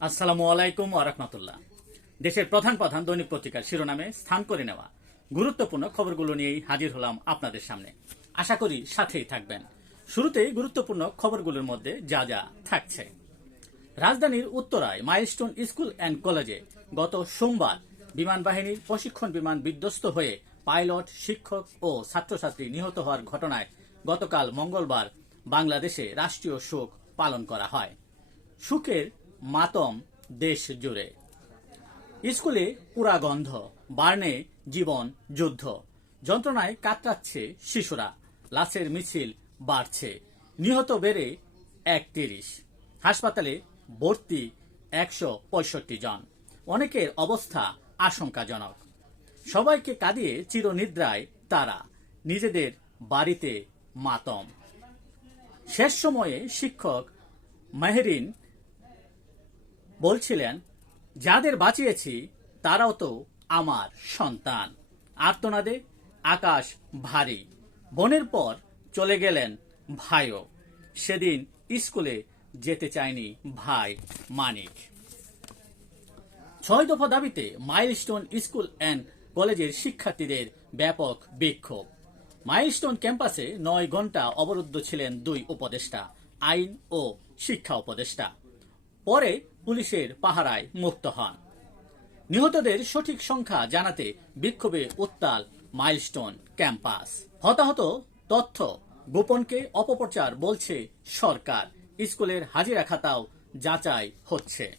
আসসালামু আলাইকুম আরহামতুল্লাহ দেশের প্রধান প্রধান দৈনিক পত্রিকার শিরোনামে স্থান করে নেওয়া। গুরুত্বপূর্ণ খবরগুলো নিয়েই হাজির হলাম আপনাদের সামনে। আশা করি সাথেই থাকবেন। শুরুতেই গুরুত্বপূর্ণ খবরগুলোর মধ্যে যা যা থাকছে। রাজধানীর উত্তরায় মাইলস্টোন স্কুল অ্যান্ড কলেজে গত সোমবার বিমান বাহিনীর প্রশিক্ষণ বিমান বিধ্বস্ত হয়ে পাইলট, শিক্ষক ও ছাত্রছাত্রী নিহত হওয়ার ঘটনায় গতকাল মঙ্গলবার বাংলাদেশে রাষ্ট্রীয় শোক পালন করা হয়। সুখের মাতম দেশ জুড়ে। স্কুলে পুরা গন্ধ, বার্নে জীবন যুদ্ধ। যন্ত্রণায় কাতরাচ্ছে শিশুরা, লাশের মিছিল বাড়ছে, নিহত বেড়ে একত্রিশ। হাসপাতালে ভর্তি একশো পঁয়ষট্টি জন। অনেকের অবস্থা আশঙ্কাজনক। সবাইকে কাঁদিয়ে চিরনিদ্রায় তারা, নিজেদের বাড়িতে মাতম। শেষ সময়ে শিক্ষক মেহরিন বলছিলেন, যাদের বাঁচিয়েছি, তারাও তো আমার সন্তান। আর্তনাদে আকাশ ভারী, বোনের পর চলে গেলেন ভাইও। সেদিন স্কুলে যেতে চায়নি ভাই মানিক। ছয় দফা দাবিতে মাইলস্টোন স্কুল অ্যান্ড কলেজের শিক্ষার্থীদের ব্যাপক বিক্ষোভ। মাইলস্টোন ক্যাম্পাসে নয় ঘণ্টা অবরুদ্ধ ছিলেন দুই উপদেষ্টা, আইন ও শিক্ষা উপদেষ্টা। পরে পুলিশের পাহারায় মুক্ত হন। নিহতদের সঠিক সংখ্যা জানাতে বিক্ষোভে উত্তাল মাইলস্টোন ক্যাম্পাস। হতাহত তথ্য গোপনকে অপপ্রচার বলছে সরকার। স্কুলের হাজিরা খাতাও যাচাই হচ্ছে।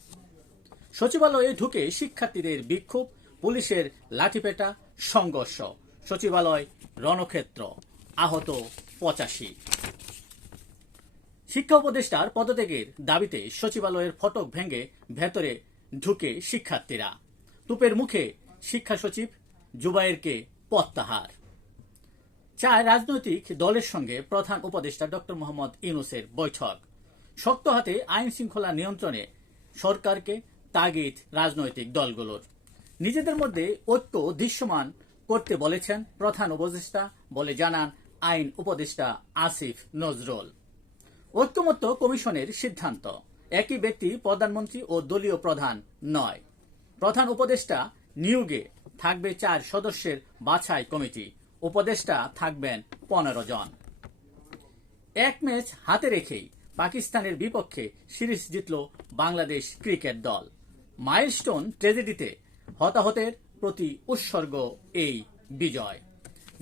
সচিবালয়ে ঢুকে শিক্ষার্থীদের বিক্ষোভ, পুলিশের লাঠিপেটা, সংঘর্ষ। সচিবালয় রণক্ষেত্র, আহত পঁচাশি। শিক্ষা উপদেষ্টার পদত্যাগের দাবিতে সচিবালয়ের ফটক ভেঙে ভেতরে ঢুকে শিক্ষার্থীরা। তুপের মুখে শিক্ষা সচিব জুবাইরকে প্রত্যাহার। চায় রাজনৈতিক দলের সঙ্গে প্রধান উপদেষ্টা ডক্টর মোহাম্মদ ইউনুসের বৈঠক। শক্ত হাতে আইন শৃঙ্খলা নিয়ন্ত্রণে সরকারকে তাগিদ রাজনৈতিক দলগুলোর। নিজেদের মধ্যে ঐক্য দৃশ্যমান করতে বলেছেন প্রধান উপদেষ্টা বলে জানান আইন উপদেষ্টা আসিফ নজরুল। ঐক্যমত্য কমিশনের সিদ্ধান্ত। একই ব্যক্তি প্রধানমন্ত্রী ও দলীয় প্রধান নয়। প্রধান উপদেষ্টা নিয়োগে থাকবে চার সদস্যের বাছাই কমিটি। উপদেষ্টা থাকবেন পনেরো জন। এক ম্যাচ হাতে রেখেই পাকিস্তানের বিপক্ষে সিরিজ জিতল বাংলাদেশ ক্রিকেট দল। মাইলস্টোন ট্রেজেডিতে হতাহতের প্রতি উৎসর্গ এই বিজয়।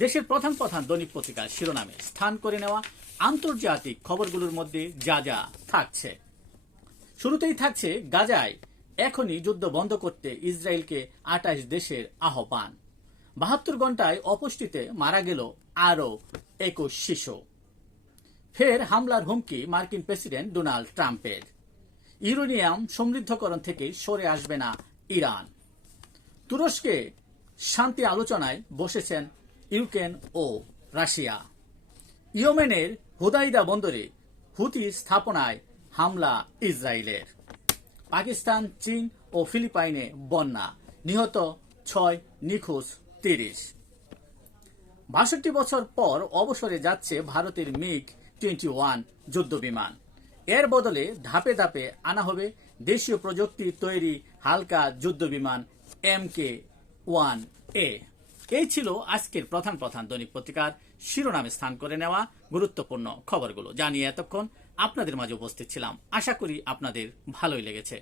দেশের প্রধান প্রধান দৈনিক পত্রিকার শিরোনামে স্থান করে নেওয়া আন্তর্জাতিক খবরগুলোর মধ্যে যা যা থাকছে। শুরুতেই থাকছে গাজায় এখনই যুদ্ধ বন্ধ করতে ইসরায়েলকে আটাইশ দেশের আহ্বান। বাহাত্তর ঘন্টায় অপুষ্টিতে মারা গেল আরও একুশ শিশু। ফের হামলার হুমকি মার্কিন প্রেসিডেন্ট ডোনাল্ড ট্রাম্পের। ইউরেনিয়াম সমৃদ্ধকরণ থেকে সরে আসবে না ইরান। তুরস্কে শান্তি আলোচনায় বসেছেন ইউক্রেন ও রাশিয়া। ইয়েমেনের হুদাইদা বন্দরে হুতি স্থাপনায় হামলা ইসরায়েলের। পাকিস্তান, চীন ও ফিলিপাইনে বন্যা। নিহত ছয়, নিখোঁজ তিরিশ। বাষট্টি বছর পর অবসরে যাচ্ছে ভারতের মিগ টোয়েন্টি ওয়ান যুদ্ধ বিমান এর বদলে ধাপে ধাপে আনা হবে দেশীয় প্রযুক্তি তৈরি হালকা যুদ্ধ বিমান এম কে ওয়ান এ। এই ছিল আজকের প্রধান প্রধান দৈনিক পত্রিকার শিরোনামে স্থান করে নেওয়া গুরুত্বপূর্ণ খবরগুলো। জানিয়ে এতক্ষণ আপনাদের মাঝে উপস্থিত ছিলাম। আশা করি আপনাদের ভালোই লেগেছে।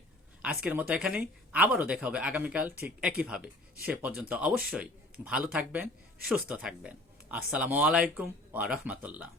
আজকের মতো এখানেই। আবারও দেখা হবে আগামীকাল ঠিক একইভাবে। সে পর্যন্ত অবশ্যই ভালো থাকবেন, সুস্থ থাকবেন। আসসালামু আলাইকুম ওয়া রাহমাতুল্লাহ।